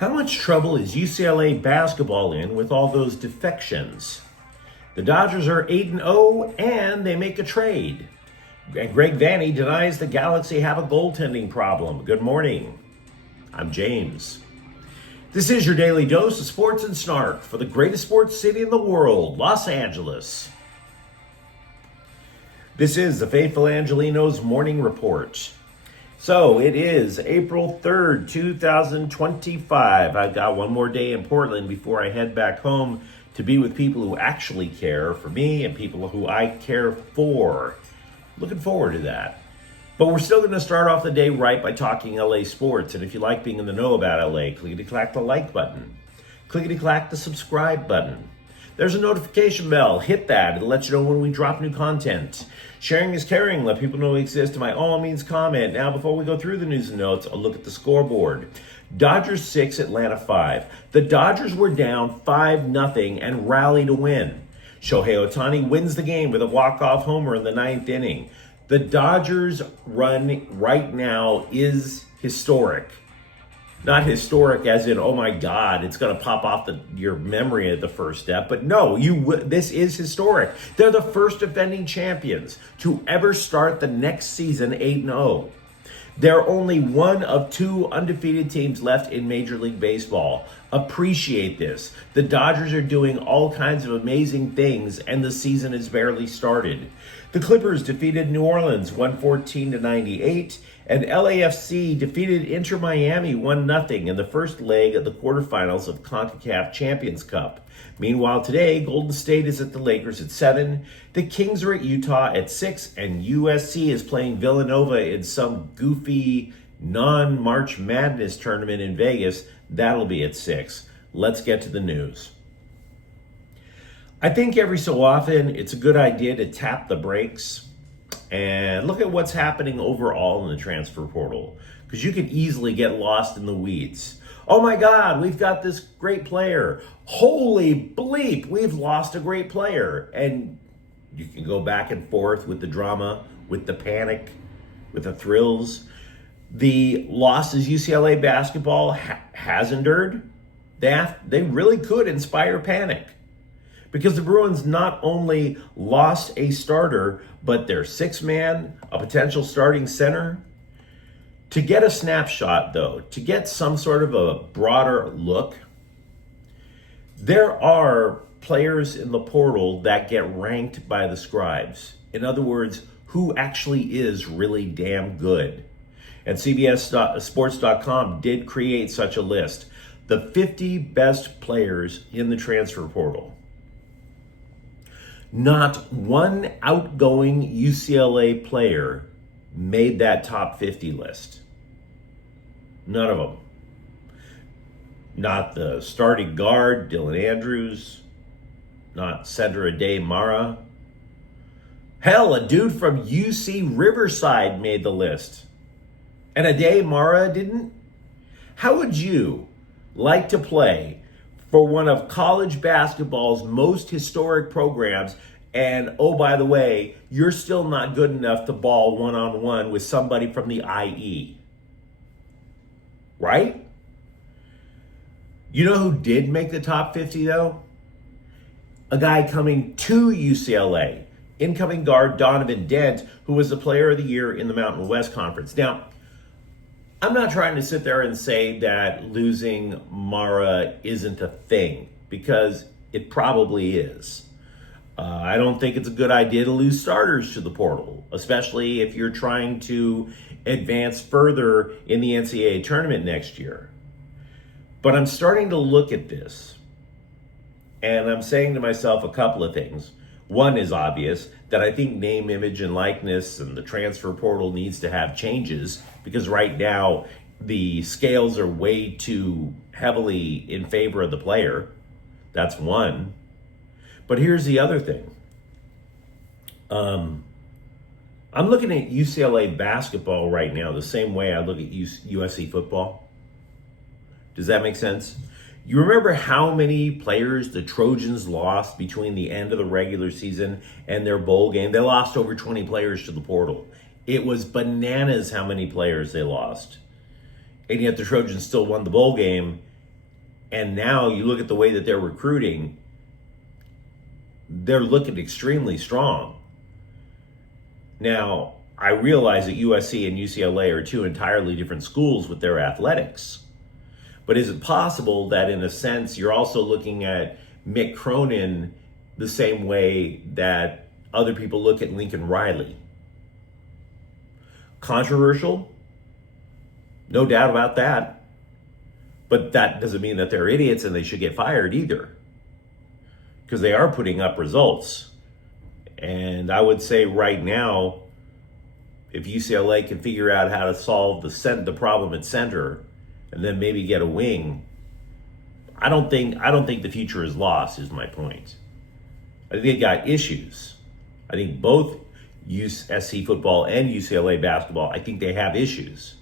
How much trouble is UCLA basketball in with all those defections? The Dodgers are 8-0 and they make a trade. Greg Vanney denies the Galaxy have a goaltending problem. Good morning. I'm James. This is your daily dose of sports and snark for the greatest sports city in the world, Los Angeles. This is the faithful Angelenos morning report. So it is April 3rd, 2025. I've got one more day in Portland before I head back home to be with people who actually care for me and people who I care for. Looking forward to that. But we're still going to start off the day right by talking LA sports. And if you like being in the know about LA, clickety-clack the like button. Clickety-clack the subscribe button. There's a notification bell. Hit that. It'll let you know when we drop new content. Sharing is caring. Let people know we exist. And by all means, comment. Now, before we go through the news and notes, a look at the scoreboard. Dodgers 6, Atlanta 5. The Dodgers were down 5-0 and rally to win. Shohei Ohtani wins the game with a walk-off homer in the 9th inning. The Dodgers' run right now is historic. Not historic as in, oh my God, it's going to pop off your memory at the first step. But no, this is historic. They're the first defending champions to ever start the next season 8-0. They're only one of two undefeated teams left in Major League Baseball. Appreciate this. The Dodgers are doing all kinds of amazing things, and the season has barely started. The Clippers defeated New Orleans 114-98, and LAFC defeated Inter Miami 1-0 in the first leg of the quarterfinals of CONCACAF Champions Cup. Meanwhile, today, Golden State is at the Lakers at 7, the Kings are at Utah at 6, and USC is playing Villanova in some goofy non-March Madness tournament in Vegas. That'll be at 6. Let's get to the news. I think every so often it's a good idea to tap the brakes and look at what's happening overall in the transfer portal, because you can easily get lost in the weeds. Oh my God, we've got this great player. Holy bleep, we've lost a great player. And you can go back and forth with the drama, with the panic, with the thrills. The losses UCLA basketball has endured, they really could inspire panic. Because the Bruins not only lost a starter, but their six-man, a potential starting center. To get a snapshot, though, to get some sort of a broader look, there are players in the portal that get ranked by the scribes. In other words, who actually is really damn good. And CBSSports.com did create such a list. The 50 best players in the transfer portal. Not one outgoing UCLA player made that top 50 list. None of them. Not the starting guard, Dylan Andrews. Not Cedra Day Mara. Hell, a dude from UC Riverside made the list. And Ade Mara didn't? How would you like to play for one of college basketball's most historic programs, and oh, by the way, you're still not good enough to ball one-on-one with somebody from the IE? Right? You know who did make the top 50, though? A guy coming to UCLA, incoming guard Donovan Dent, who was the player of the year in the Mountain West Conference. Now, I'm not trying to sit there and say that losing Mara isn't a thing, because it probably is. I don't think it's a good idea to lose starters to the portal, especially if you're trying to advance further in the NCAA tournament next year. But I'm starting to look at this, and I'm saying to myself a couple of things. One is obvious, that I think name, image, and likeness and the transfer portal needs to have changes, because right now the scales are way too heavily in favor of the player. That's one. But here's the other thing. I'm looking at UCLA basketball right now the same way I look at USC football. Does that make sense? You remember how many players the Trojans lost between the end of the regular season and their bowl game? They lost over 20 players to the portal. It was bananas how many players they lost. And yet the Trojans still won the bowl game And now you look at the way that they're recruiting, they're looking extremely strong. Now, I realize that USC and UCLA are two entirely different schools with their athletics. But is it possible that, in a sense, you're also looking at Mick Cronin the same way that other people look at Lincoln Riley? Controversial? No doubt about that. But that doesn't mean that they're idiots and they should get fired either, because they are putting up results. And I would say right now, if UCLA can figure out how to solve the problem at center and then maybe get a wing, I don't think the future is lost, is my point. I think they got issues. I think both USC football and UCLA basketball, I think they have issues.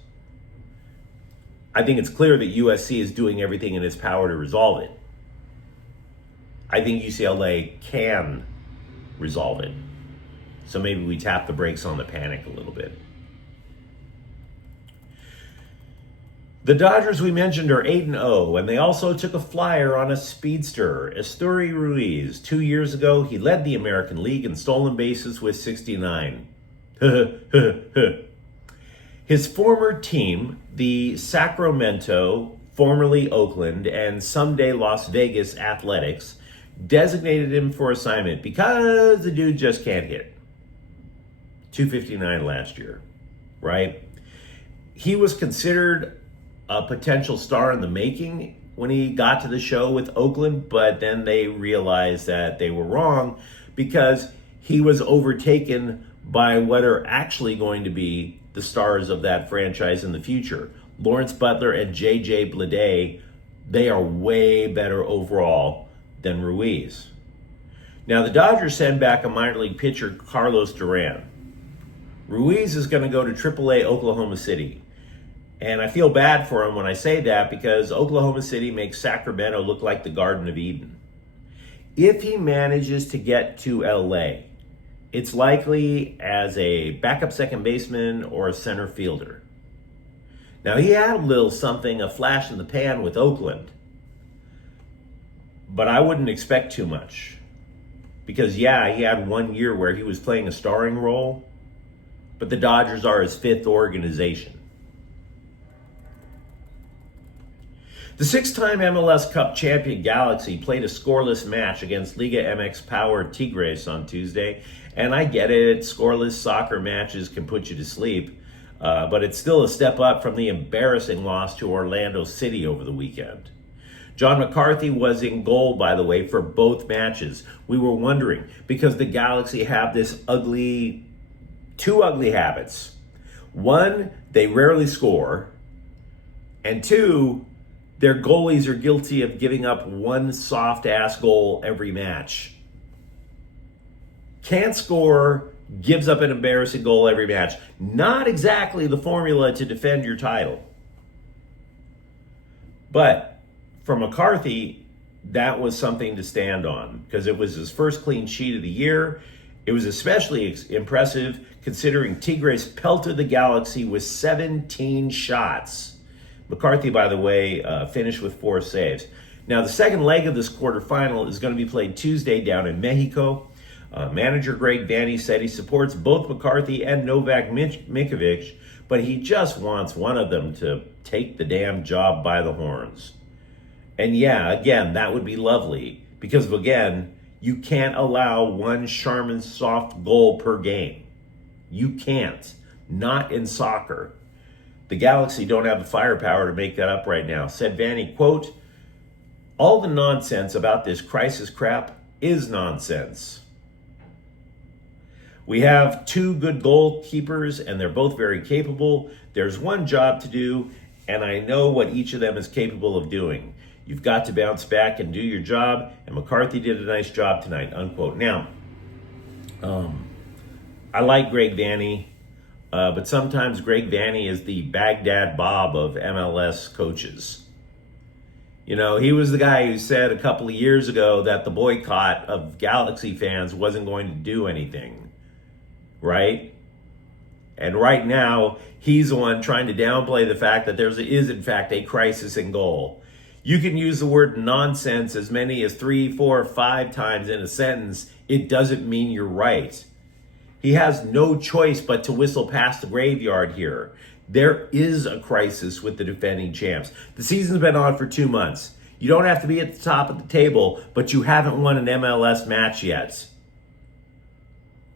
I think it's clear that USC is doing everything in its power to resolve it. I think UCLA can resolve it. So maybe we tap the brakes on the panic a little bit. The Dodgers, we mentioned, are 8-0, and they also took a flyer on a speedster, Esteury Ruiz. 2 years ago, he led the American League in stolen bases with 69. His former team, the Sacramento, formerly Oakland, and someday Las Vegas Athletics, designated him for assignment because the dude just can't hit. 259 last year, right? He was considered a potential star in the making when he got to the show with Oakland, but then they realized that they were wrong because he was overtaken by what are actually going to be the stars of that franchise in the future. Lawrence Butler and J.J. Bleday, they are way better overall than Ruiz. Now, the Dodgers send back a minor league pitcher, Carlos Duran. Ruiz is going to go to AAA Oklahoma City. And I feel bad for him when I say that because Oklahoma City makes Sacramento look like the Garden of Eden. If he manages to get to LA, it's likely as a backup second baseman or a center fielder. Now, he had a little something, a flash in the pan with Oakland. But I wouldn't expect too much. Because, yeah, he had 1 year where he was playing a starring role, but the Dodgers are his fifth organization. The six-time MLS Cup champion Galaxy played a scoreless match against Liga MX-powered Tigres on Tuesday. And I get it, scoreless soccer matches can put you to sleep. But it's still a step up from the embarrassing loss to Orlando City over the weekend. John McCarthy was in goal, by the way, for both matches. We were wondering, because the Galaxy have two ugly habits. One, they rarely score. And two, their goalies are guilty of giving up one soft-ass goal every match. Can't score, gives up an embarrassing goal every match. Not exactly the formula to defend your title. But for McCarthy, that was something to stand on because it was his first clean sheet of the year. It was especially impressive considering Tigres pelted the Galaxy with 17 shots. McCarthy, by the way, finished with 4 saves. Now, the second leg of this quarterfinal is going to be played Tuesday down in Mexico. Manager Greg Vanney said he supports both McCarthy and Novak Mikovic, but he just wants one of them to take the damn job by the horns. And yeah, again, that would be lovely because, again, you can't allow one Charmin soft goal per game. You can't. Not in soccer. The Galaxy don't have the firepower to make that up right now. Said Vanney, quote, "All the nonsense about this crisis crap is nonsense. We have 2 good goalkeepers, and they're both very capable. There's one job to do, and I know what each of them is capable of doing. You've got to bounce back and do your job, and McCarthy did a nice job tonight," unquote. Now, I like Greg Vanney, but sometimes Greg Vanney is the Baghdad Bob of MLS coaches. You know, he was the guy who said a couple of years ago that the boycott of Galaxy fans wasn't going to do anything, right? And right now, he's the one trying to downplay the fact that there is in fact a crisis in goal. You can use the word nonsense as many as 3, 4, 5 times in a sentence. It doesn't mean you're right. He has no choice but to whistle past the graveyard here. There is a crisis with the defending champs. The season's been on for 2 months. You don't have to be at the top of the table, but you haven't won an MLS match yet.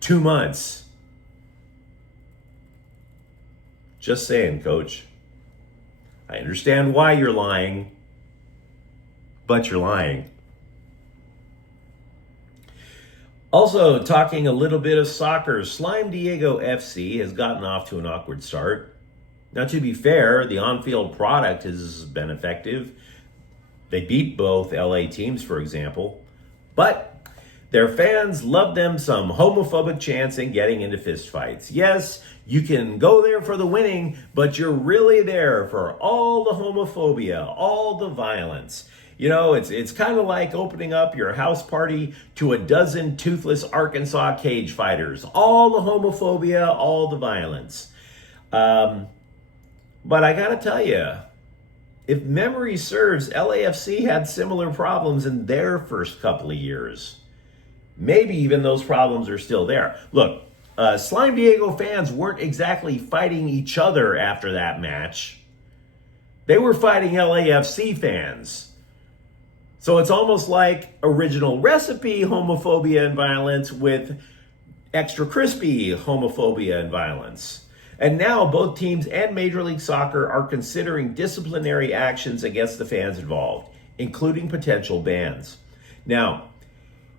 2 months. Just saying, coach. I understand why you're lying, but you're lying. Also, talking a little bit of soccer, Slime Diego FC has gotten off to an awkward start. Now, to be fair, the on-field product has been effective. They beat both LA teams, for example. But their fans love them some homophobic chants and getting into fistfights. Yes, you can go there for the winning, but you're really there for all the homophobia, all the violence. You know, it's kind of like opening up your house party to a dozen toothless Arkansas cage fighters. All the homophobia, all the violence. But I gotta tell you, if memory serves, LAFC had similar problems in their first couple of years. Maybe even those problems are still there. Look, Slime Diego fans weren't exactly fighting each other after that match. They were fighting LAFC fans. So it's almost like original recipe homophobia and violence with extra crispy homophobia and violence. And now both teams and Major League Soccer are considering disciplinary actions against the fans involved, including potential bans. Now,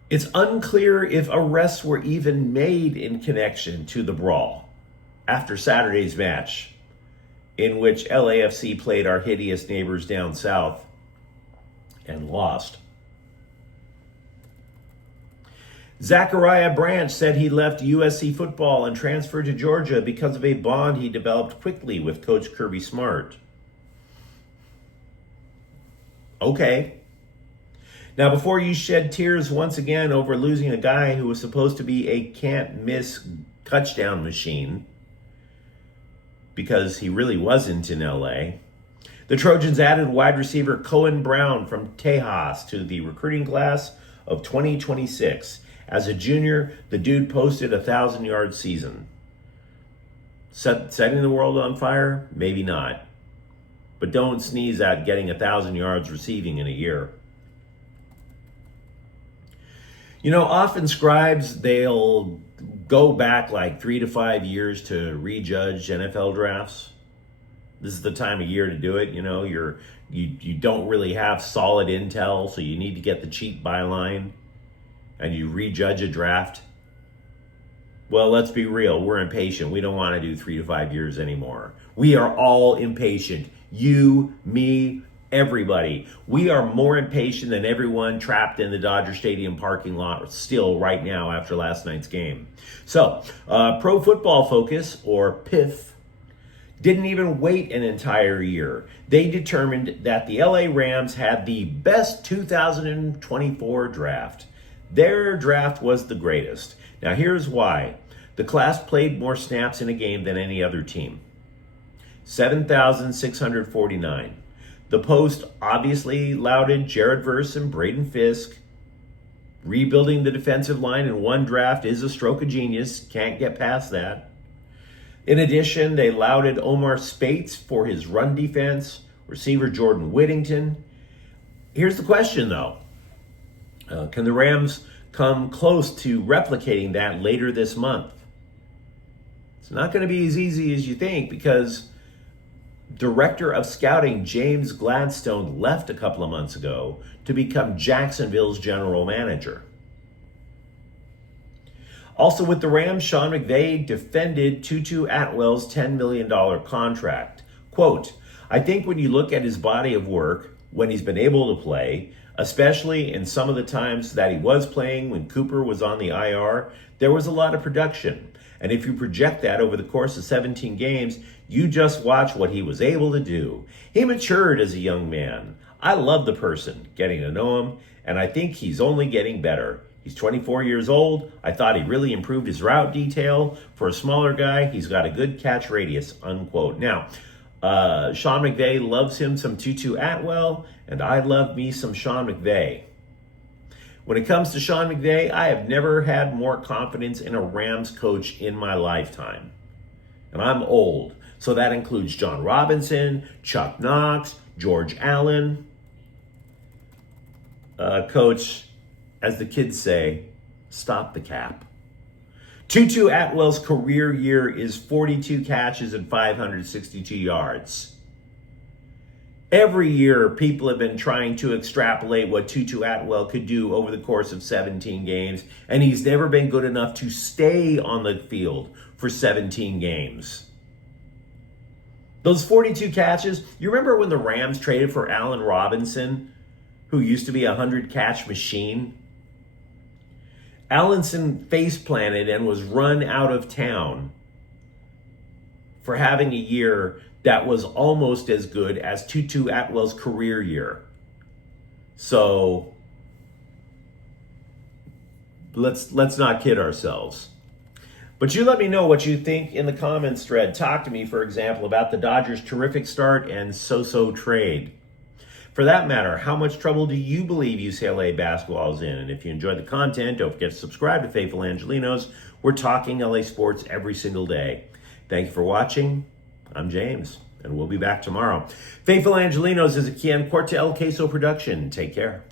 it's unclear if arrests were even made in connection to the brawl after Saturday's match, in which LAFC played our hideous neighbors down south and lost. Zachariah Branch said he left USC football and transferred to Georgia because of a bond he developed quickly with Coach Kirby Smart. Okay. Now, before you shed tears once again over losing a guy who was supposed to be a can't-miss touchdown machine, because he really wasn't in LA, the Trojans added wide receiver Cohen Brown from Tejas to the recruiting class of 2026. As a junior, the dude posted a 1,000-yard season. Setting the world on fire? Maybe not. But don't sneeze at getting 1,000 yards receiving in a year. You know, often scribes, they'll go back like 3 to 5 years to rejudge NFL drafts. This is the time of year to do it. You know, you don't really have solid intel, so you need to get the cheap byline, and you rejudge a draft. Well, let's be real. We're impatient. We don't want to do 3 to 5 years anymore. We are all impatient. You, me, everybody. We are more impatient than everyone trapped in the Dodger Stadium parking lot still right now after last night's game. So, Pro Football Focus, or PIF, didn't even wait an entire year. They determined that the LA Rams had the best 2024 draft. Their draft was the greatest. Now here's why. The class played more snaps in a game than any other team. 7,649. The Post obviously lauded Jared Verse and Braden Fisk. Rebuilding the defensive line in one draft is a stroke of genius. Can't get past that. In addition, they lauded Omar Spates for his run defense, receiver Jordan Whittington. Here's the question, though. Can the Rams come close to replicating that later this month? It's not going to be as easy as you think, because Director of Scouting James Gladstone left a couple of months ago to become Jacksonville's general manager. Also with the Rams, Sean McVay defended Tutu Atwell's $10 million contract. Quote, I think when you look at his body of work, when he's been able to play, especially in some of the times that he was playing when Cooper was on the IR, there was a lot of production. And if you project that over the course of 17 games, you just watch what he was able to do. He matured as a young man. I love the person, getting to know him, and I think he's only getting better. He's 24 years old. I thought he really improved his route detail. For a smaller guy, he's got a good catch radius, unquote. Now, Sean McVay loves him some Tutu Atwell, and I love me some Sean McVay. When it comes to Sean McVay, I have never had more confidence in a Rams coach in my lifetime. And I'm old, so that includes John Robinson, Chuck Knox, George Allen. Coach, as the kids say, stop the cap. Tutu Atwell's career year is 42 catches and 562 yards. Every year, people have been trying to extrapolate what Tutu Atwell could do over the course of 17 games, and he's never been good enough to stay on the field for 17 games. Those 42 catches, you remember when the Rams traded for Allen Robinson, who used to be a 100-catch machine? Allenson face-planted and was run out of town for having a year that was almost as good as Tutu Atwell's career year. So let's not kid ourselves. But you let me know what you think in the comments thread. Talk to me, for example, about the Dodgers' terrific start and so-so trade. For that matter, how much trouble do you believe UCLA basketball is in? And if you enjoyed the content, don't forget to subscribe to Faithful Angelenos. We're talking LA sports every single day. Thank you for watching. I'm James, and we'll be back tomorrow. Faithful Angelenos is a Quian Corte El Queso production. Take care.